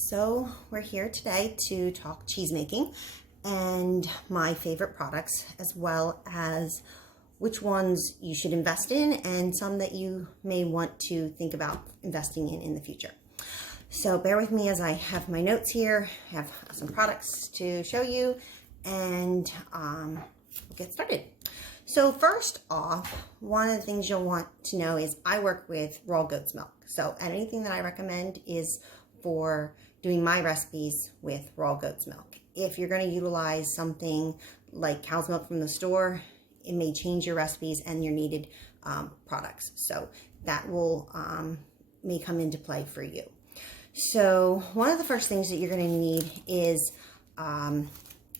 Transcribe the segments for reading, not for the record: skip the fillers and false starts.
So we're here today to talk cheese making and my favorite products, as well as which ones you should invest in and some that you may want to think about investing in the future. So bear with me as I have my notes here, I have some products to show you, and we'll get started. So first off, one of the things you'll want to know is I work with raw goat's milk. So anything that I recommend is for doing my recipes with raw goat's milk. If you're going to utilize something like cow's milk from the store, it may change your recipes and your needed products. So that will may come into play for you. So one of the first things that you're going to need is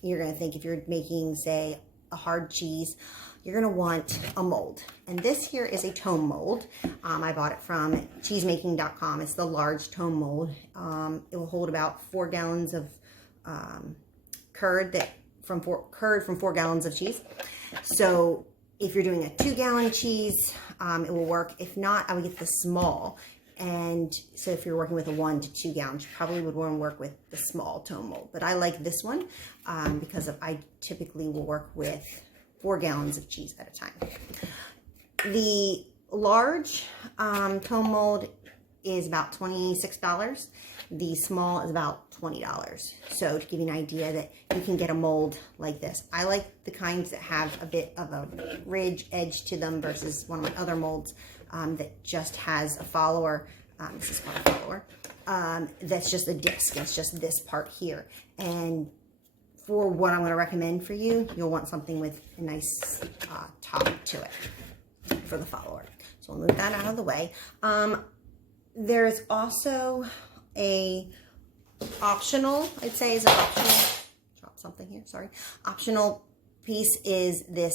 you're going to think, if you're making, say, a hard cheese, you're going to want a mold. And this here is a tome mold. I bought it from Cheesemaking.com. It's the large tome mold. It will hold about 4 gallons of curd from 4 gallons of cheese. So if you're doing a 2-gallon cheese, it will work. If not, I would get the small. And so if you're working with a 1 to 2 gallons, you probably would want to work with the small tome mold. But I like this one because I typically will work with 4 gallons of cheese at a time. The large tome mold is about $26. The small is about $20. So to give you an idea that you can get a mold like this. I like the kinds that have a bit of a ridge edge to them versus one of my other molds that just has a follower. This is called a follower. That's just a disc. It's just this part here. And for what I'm going to recommend for you, you'll want something with a nice top to it for the follower. So we'll move that out of the way. There's also a optional, I'd say is an optional, drop something here, sorry. Optional piece is this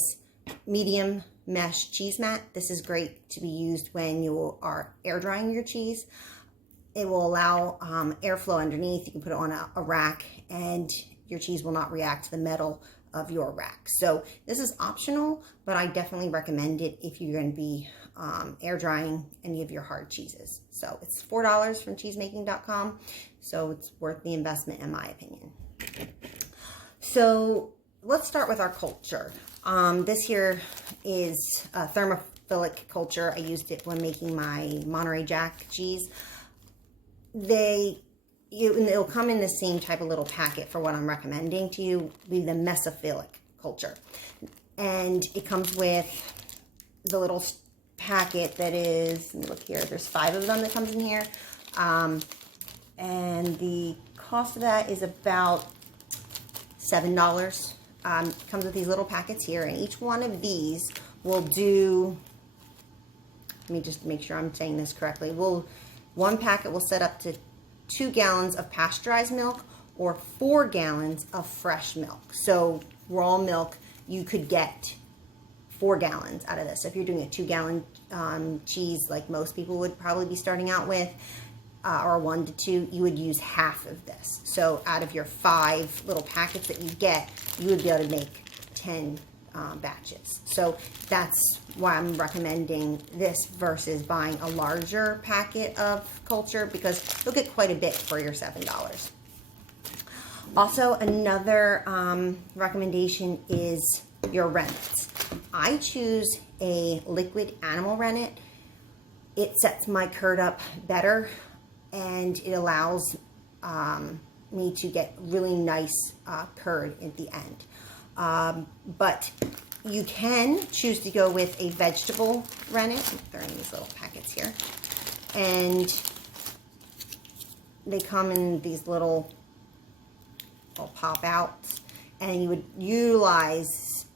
medium mesh cheese mat. This is great to be used when you are air drying your cheese. It will allow airflow underneath. You can put it on a rack and your cheese will not react to the metal of your rack. So this is optional, but I definitely recommend it if you're going to be air drying any of your hard cheeses. So it's $4 from cheesemaking.com. So it's worth the investment in my opinion. So let's start with our culture. This here is a thermophilic culture. I used it when making my Monterey Jack cheese. It'll come in the same type of little packet for what I'm recommending to you, be the mesophilic culture. And it comes with the little packet that is, let me look here, there's 5 of them that comes in here. And the cost of that is about $7. Comes with these little packets here, and each one of these will do, let me just make sure I'm saying this correctly, one packet will set up to 2 gallons of pasteurized milk or 4 gallons of fresh milk. So raw milk, you could get 4 gallons out of this. So if you're doing a 2-gallon cheese like most people would probably be starting out with, or 1 to 2, you would use half of this. So out of your 5 little packets that you get, you would be able to make 10 batches. So that's why I'm recommending this versus buying a larger packet of culture, because you'll get quite a bit for your $7. Also, another recommendation is your Rennet. I choose a liquid animal rennet. It sets my curd up better and it allows me to get really nice curd at the end. But you can choose to go with a vegetable rennet. They're in these little packets here. And they come in these little pop outs. And you would utilize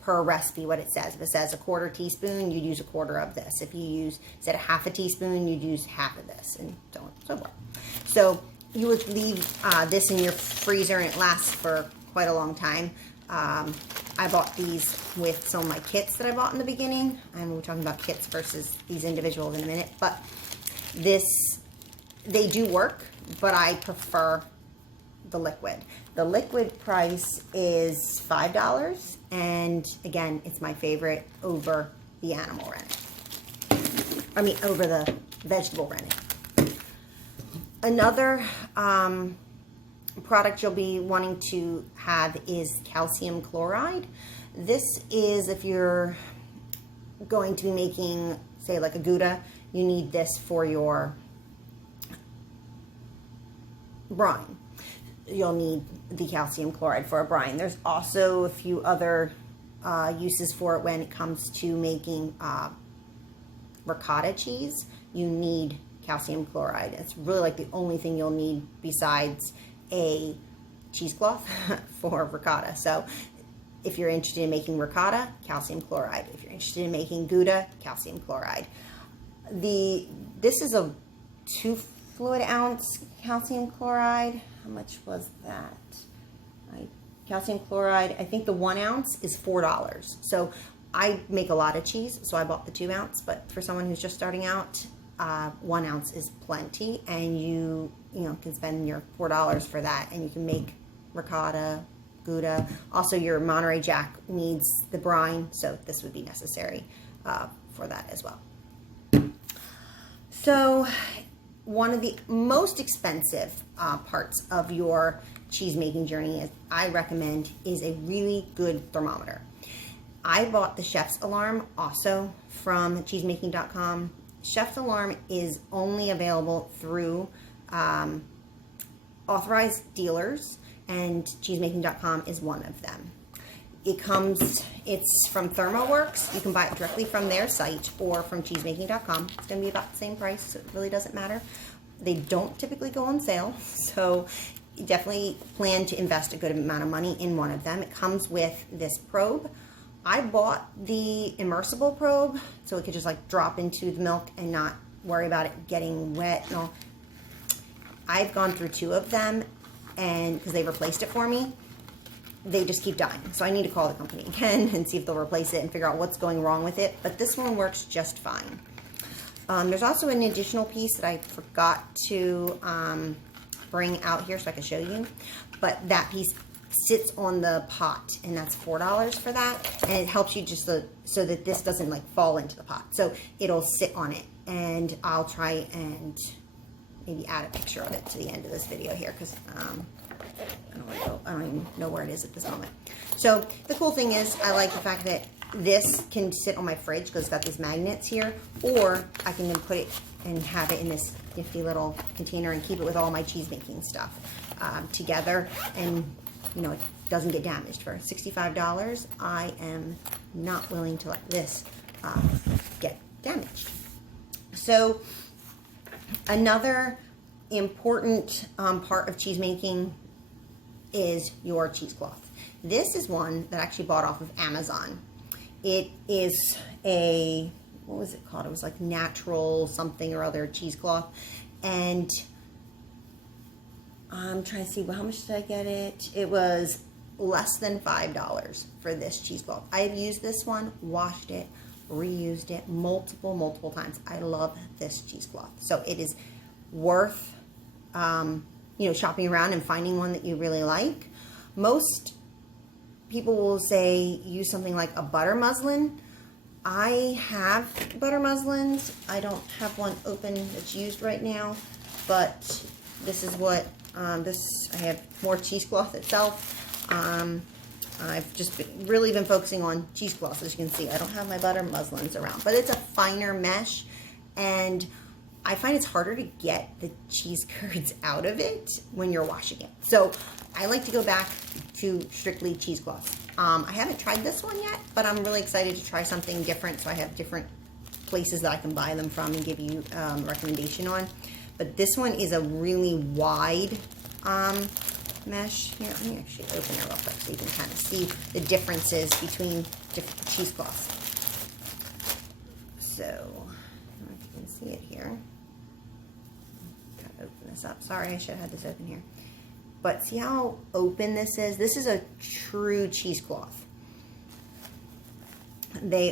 per recipe what it says. If it says a 1/4 teaspoon, you'd use a 1/4 of this. If you said a 1/2 teaspoon, you'd use half of this, and so on and so forth. So you would leave this in your freezer and it lasts for quite a long time. I bought these with some of my kits that I bought in the beginning, and we're talking about kits versus these individuals in a minute, but they do work, but I prefer the liquid. The liquid price is $5, and again, it's my favorite over the animal rennet. Over the vegetable rennet. Another product you'll be wanting to have is calcium chloride. This is if you're going to be making, say, like a Gouda, you need this for your brine. You'll need the calcium chloride for a brine. There's also a few other uses for it when it comes to making ricotta cheese. You need calcium chloride. It's really like the only thing you'll need besides a cheesecloth for ricotta. So if you're interested in making ricotta, calcium chloride. If you're interested in making Gouda, calcium chloride. This is a 2 fluid ounce calcium chloride. How much was that? Calcium chloride, I think the 1 ounce is $4. So I make a lot of cheese, so I bought the 2 ounce, but for someone who's just starting out, 1 ounce is plenty, and you can spend your $4 for that, and you can make ricotta, Gouda. Also, your Monterey Jack needs the brine, so this would be necessary for that as well. So one of the most expensive parts of your cheese making journey, I recommend, is a really good thermometer. I bought the Chef's Alarm also from cheesemaking.com. Chef's Alarm is only available through authorized dealers, and cheesemaking.com is one of them. It's from ThermoWorks. You can buy it directly from their site or from cheesemaking.com. It's going to be about the same price, so it really doesn't matter. They don't typically go on sale, so you definitely plan to invest a good amount of money in one of them. It comes with this probe. I bought the immersible probe so it could just like drop into the milk and not worry about it getting wet and all. I've gone through 2 of them, and because they replaced it for me, they just keep dying. So I need to call the company again and see if they'll replace it and figure out what's going wrong with it. But this one works just fine. There's also an additional piece that I forgot to bring out here so I can show you. But that piece sits on the pot, and that's $4 for that. And it helps you just so that this doesn't like fall into the pot. So it'll sit on it. And I'll try and maybe add a picture of it to the end of this video here, because I don't even know where it is at this moment. So the cool thing is, I like the fact that this can sit on my fridge because it's got these magnets here, or I can then put it and have it in this nifty little container and keep it with all my cheese making stuff together, and it doesn't get damaged. For $65, I am not willing to let this get damaged. So another important part of cheese making is your cheesecloth. This is one that I actually bought off of Amazon. It is what was it called? It was like natural something or other cheesecloth. And I'm trying to see, well, how much did I get it? It was less than $5 for this cheesecloth. I've used this one, washed it, reused it multiple times. I love this cheesecloth. So it is worth shopping around and finding one that you really like. Most people will say use something like a butter muslin. I have butter muslins. I don't have one open that's used right now, but this is what I have more cheesecloth itself. I've just really been focusing on cheesecloth. As you can see, I don't have my butter muslins around, but it's a finer mesh, and I find it's harder to get the cheese curds out of it when you're washing it. So I like to go back to strictly cheesecloths. I haven't tried this one yet, but I'm really excited to try something different, so I have different places that I can buy them from and give you a recommendation on. But this one is a really wide mesh. Here, let me actually open it real quick so you can kind of see the differences between different cheesecloths. So, I don't know if you can see it here. Gotta open this up. Sorry, I should have had this open here. But see how open this is? This is a true cheesecloth. They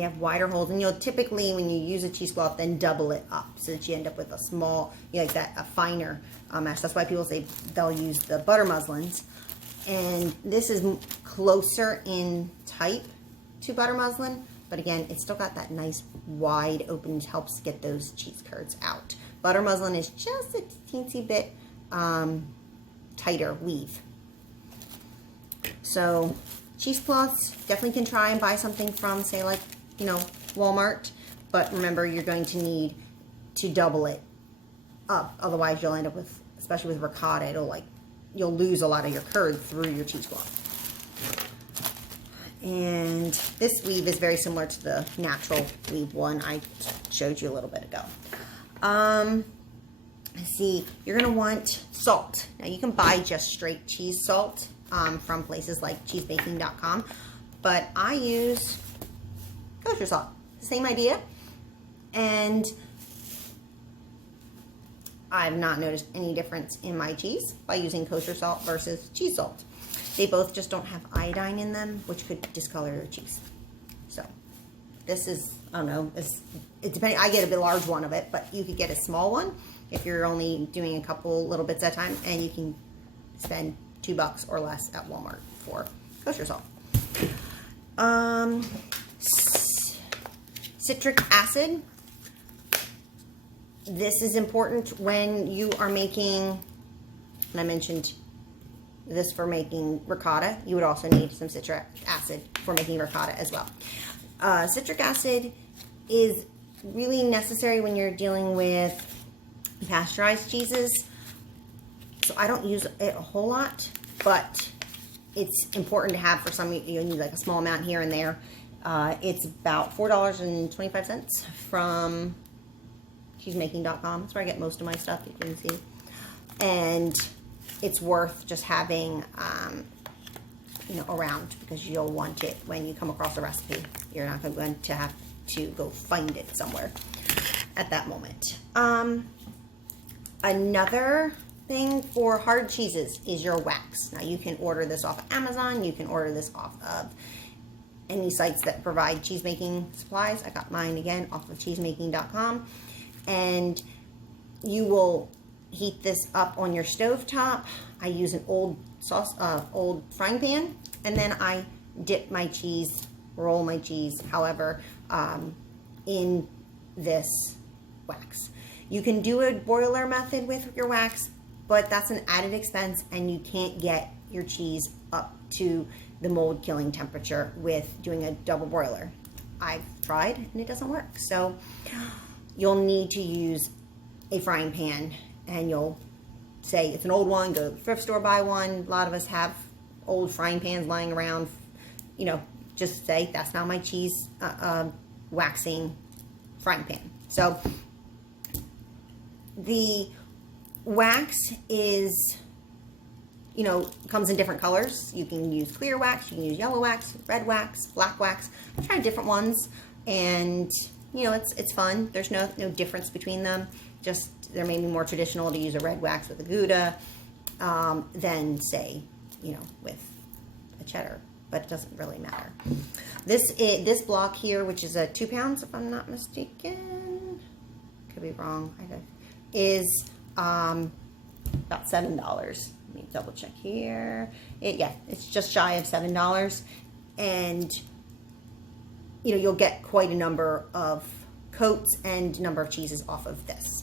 have wider holes, and you'll typically, when you use a cheesecloth, then double it up so that you end up with a small, a finer mesh. That's why people say they'll use the butter muslins. And this is closer in type to butter muslin, but again, it's still got that nice wide open, helps get those cheese curds out. Butter muslin is just a teensy bit tighter weave. So cheesecloths, definitely can try and buy something from, say, like, you know, Walmart. But remember, you're going to need to double it up. Otherwise, you'll end up with, especially with ricotta, you'll lose a lot of your curd through your cheesecloth. And this weave is very similar to the natural weave one I showed you a little bit ago. Let's see, you're gonna want salt. Now you can buy just straight cheese salt from places like Cheesemaking.com, but I use kosher salt. Same idea, and I've not noticed any difference in my cheese by using kosher salt versus cheese salt. They both just don't have iodine in them, which could discolor your cheese. So this is, I don't know, it depends. I get a bit large one of it, but you could get a small one if you're only doing a couple little bits at a time, and you can spend $2 or less at Walmart for kosher salt. Citric acid. This is important when you are making, and I mentioned this for making ricotta. You would also need some citric acid for making ricotta as well. Citric acid is really necessary when you're dealing with pasteurized cheeses. So I don't use it a whole lot, but it's important to have for some. You need like a small amount here and there. It's about $4.25 from Cheesemaking.com. That's where I get most of my stuff, you can see. And it's worth just having, around, because you'll want it when you come across a recipe. You're not going to have to go find it somewhere at that moment. Another thing for hard cheeses is your wax. Now you can order this off of Amazon. You can order this off of any sites that provide cheese making supplies. I got mine again off of Cheesemaking.com. And you will heat this up on your stove top. I use an old frying pan, and then I dip my cheese, roll my cheese, however, in this wax. You can do a broiler method with your wax, but that's an added expense, and you can't get your cheese up to the mold killing temperature with doing a double broiler. I've tried and it doesn't work. So you'll need to use a frying pan, and you'll say it's an old one, go to the thrift store, buy one. A lot of us have old frying pans lying around. Just say that's not my cheese waxing frying pan. So the wax is, comes in different colors. You can use clear wax, you can use yellow wax, red wax, black wax. I've tried different ones, and it's fun. There's no difference between them. Just they're maybe more traditional to use a red wax with a Gouda than, say, with a cheddar, but it doesn't really matter. This block here, which is a 2 pounds, if I'm not mistaken, could be wrong, is about $7. Let me double check here. It's just shy of $7, and you'll get quite a number of coats and number of cheeses off of this.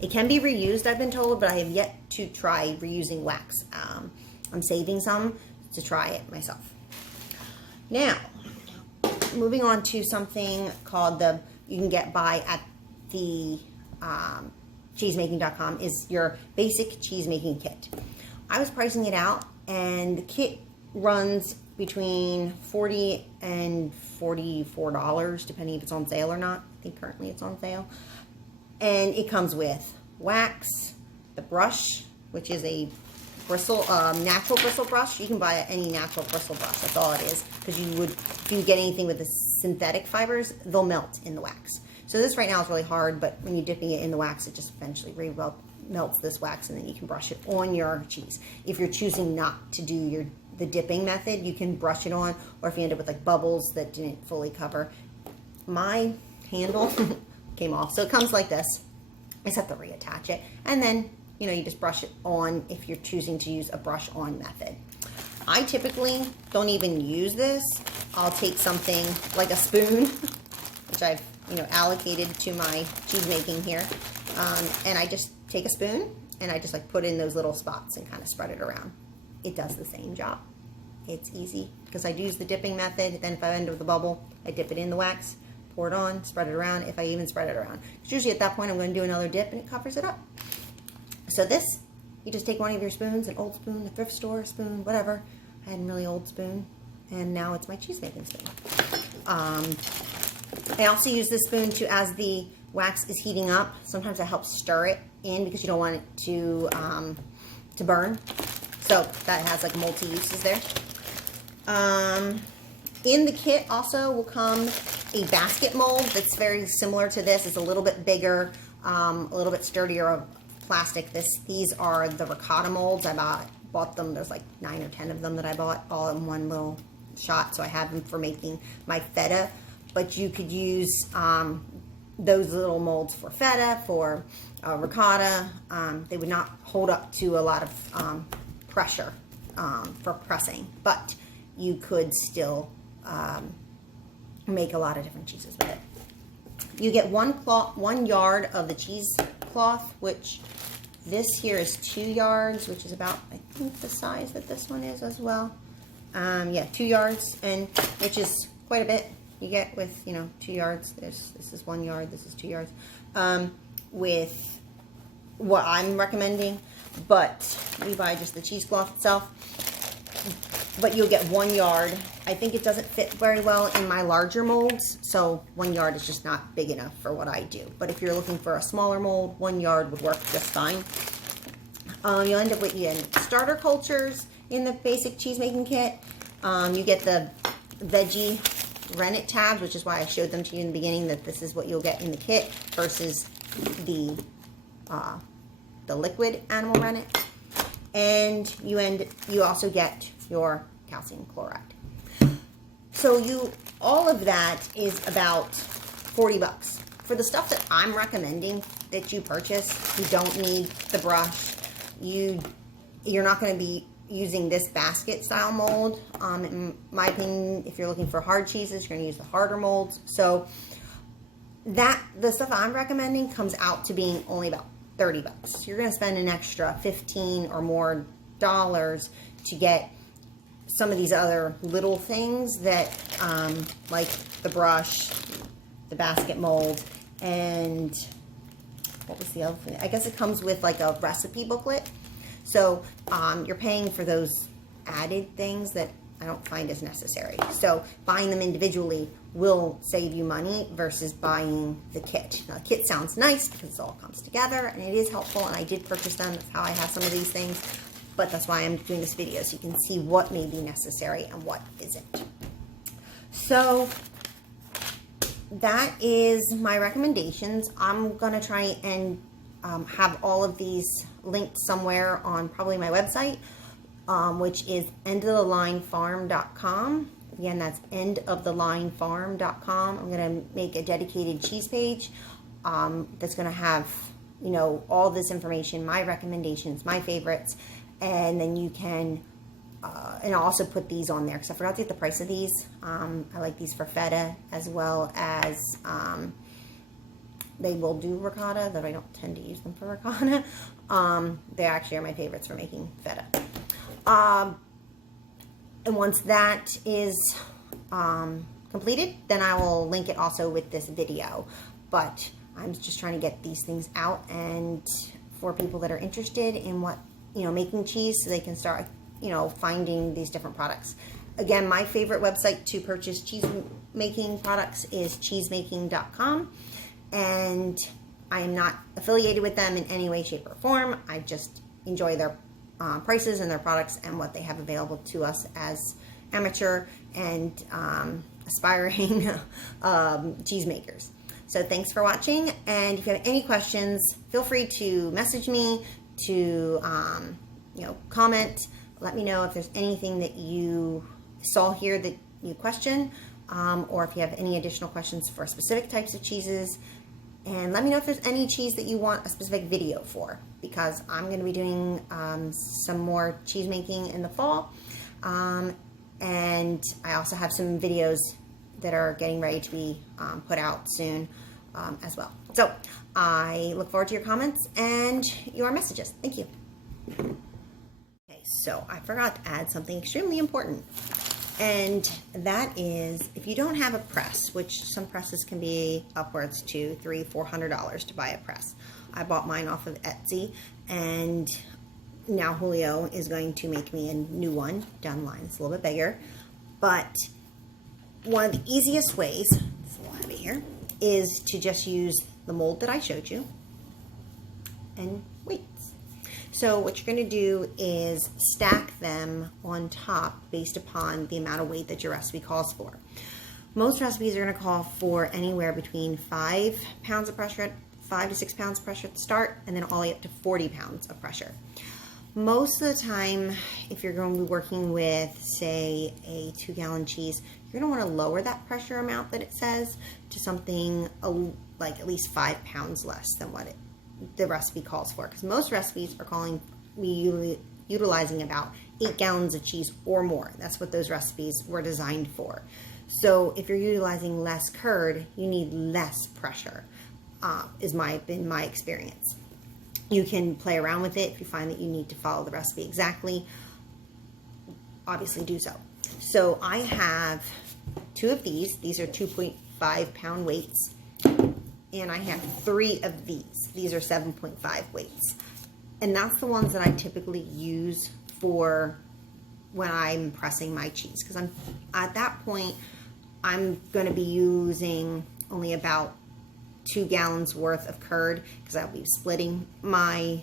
It can be reused, I've been told, but I have yet to try reusing wax. I'm saving some to try it myself. Now, moving on to something called you can get by at the Cheesemaking.com is your basic cheese making kit. I was pricing it out, and the kit runs between $40 and $44, depending if it's on sale or not. I think currently it's on sale. And it comes with wax, the brush, which is a bristle, natural bristle brush. You can buy any natural bristle brush. That's all it is. Because if you get anything with the synthetic fibers, they'll melt in the wax. So this right now is really hard, but when you're dipping it in the wax, it just eventually melts this wax, and then you can brush it on your cheese. If you're choosing not to do the dipping method, you can brush it on, or if you end up with like bubbles that didn't fully cover. My handle came off, so it comes like this. I just have to reattach it, and then you just brush it on if you're choosing to use a brush on method. I typically don't even use this. I'll take something like a spoon, which I've allocated to my cheese making here. And I just take a spoon and I just like put in those little spots and kind of spread it around. It does the same job. It's easy because I use the dipping method. Then if I end with the bubble, I dip it in the wax, pour it on, spread it around, if I even spread it around. Because usually at that point I'm going to do another dip and it covers it up. So this, you just take one of your spoons, an old spoon, a thrift store spoon, whatever. I had a really old spoon, and now it's my cheese making spoon. I also use this spoon to, as the wax is heating up, sometimes I help stir it in because you don't want it to burn. So that has like multi-uses there. In the kit also will come a basket mold that's very similar to this. It's a little bit bigger, a little bit sturdier of plastic. These are the ricotta molds. I bought them. There's like 9 or 10 of them that I bought all in one little shot. So I have them for making my feta. But you could use those little molds for feta, for ricotta. They would not hold up to a lot of pressure for pressing, but you could still make a lot of different cheeses with it. You get one yard of the cheesecloth, which this here is 2 yards, which is about, I think, the size that this one is as well. Yeah, 2 yards, and which is quite a bit. You get with, 2 yards. This is 1 yard. This is 2 yards. With what I'm recommending, but we buy just the cheesecloth itself. But you'll get 1 yard. I think it doesn't fit very well in my larger molds, so 1 yard is just not big enough for what I do. But if you're looking for a smaller mold, 1 yard would work just fine. You'll end up with starter cultures in the basic cheese making kit. You get the veggie rennet tabs, which is why I showed them to you in the beginning, that this is what you'll get in the kit versus the liquid animal rennet. And you also get your calcium chloride. So all of that is about 40 bucks. For the stuff that I'm recommending that you purchase, you don't need the brush. You're not going to be using this basket style mold. In my opinion, if you're looking for hard cheeses, you're going to use the harder molds. So the stuff I'm recommending comes out to being only about 30 bucks. You're going to spend an extra 15 or more dollars to get some of these other little things that, like the brush, the basket mold, and what was the other thing? I guess it comes with like a recipe booklet. So you're paying for those added things that I don't find as necessary. So buying them individually will save you money versus buying the kit. Now, the kit sounds nice because it all comes together and it is helpful, and I did purchase them. That's how I have some of these things. But that's why I'm doing this video, so you can see what may be necessary and what isn't. So that is my recommendations. I'm going to try and have all of these linked somewhere on probably my website, which is endofthelinefarm.com. Again, that's endofthelinefarm.com. I'm going to make a dedicated cheese page that's going to have, all this information, my recommendations, my favorites, and then you can, and I'll also put these on there because I forgot to get the price of these. I like these for feta as well as they will do ricotta, though I don't tend to use them for ricotta. They actually are my favorites for making feta. And once that is completed, then I will link it also with this video. But I'm just trying to get these things out, and for people that are interested in what, making cheese, so they can start, finding these different products. Again, my favorite website to purchase cheese making products is cheesemaking.com. And I am not affiliated with them in any way, shape, or form. I just enjoy their prices and their products and what they have available to us as amateur and aspiring cheesemakers. So thanks for watching, and if you have any questions, feel free to message me, to comment. Let me know if there's anything that you saw here that you question, or if you have any additional questions for specific types of cheeses. And let me know if there's any cheese that you want a specific video for, because I'm going to be doing some more cheese making in the fall. And I also have some videos that are getting ready to be put out soon as well. So I look forward to your comments and your messages. Thank you. Okay, so I forgot to add something extremely important. And that is, if you don't have a press, which some presses can be upwards to $300-400 to buy a press. I bought mine off of Etsy, and now Julio is going to make me a new one down the line. It's a little bit bigger, but one of the easiest ways, it's a little heavy here, is to just use the mold that I showed you and weights. So what you're going to do is stack them on top based upon the amount of weight that your recipe calls for. Most recipes are going to call for anywhere between 5 pounds of pressure, 5 to 6 pounds of pressure at the start, and then all the way up to 40 pounds of pressure. Most of the time, if you're going to be working with, say, a 2-gallon cheese, you're going to want to lower that pressure amount that it says to something like at least 5 pounds less than what the recipe calls for. Because most recipes are utilizing about 8 gallons of cheese or more. That's what those recipes were designed for. So if you're utilizing less curd, you need less pressure, been my experience. You can play around with it if you find that you need to follow the recipe exactly. Obviously do so. So I have 2 of these. These are 2.5 pound weights. And I have 3 of these. These are 7.5 weights. And that's the ones that I typically use for when I'm pressing my cheese. Because at that point, I'm going to be using only about 2 gallons worth of curd, because I'll be splitting my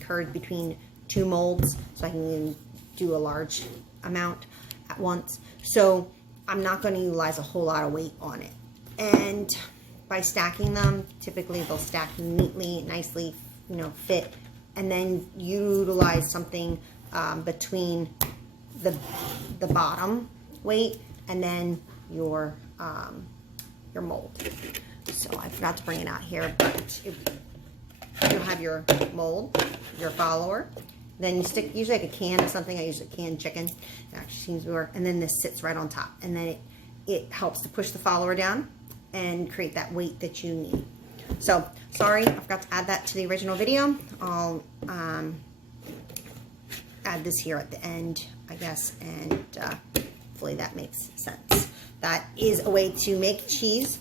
curd between 2 molds, so I can do a large amount at once. So I'm not going to utilize a whole lot of weight on it. And by stacking them, typically they'll stack neatly, nicely, fit, and then utilize something between the bottom weight and then your mold. So I forgot to bring it out here, but you'll have your mold, your follower. Then you stick usually like a can of something. I use a canned chicken. It actually seems to work. And then this sits right on top, and then it helps to push the follower down and create that weight that you need. So sorry, I forgot to add that to the original video. I'll add this here at the end, I guess, and hopefully that makes sense. That is a way to make cheese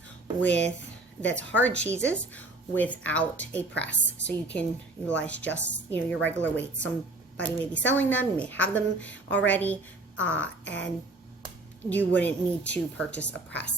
that's hard cheeses without a press. So you can utilize just your regular weight. Somebody may be selling them, you may have them already, and you wouldn't need to purchase a press.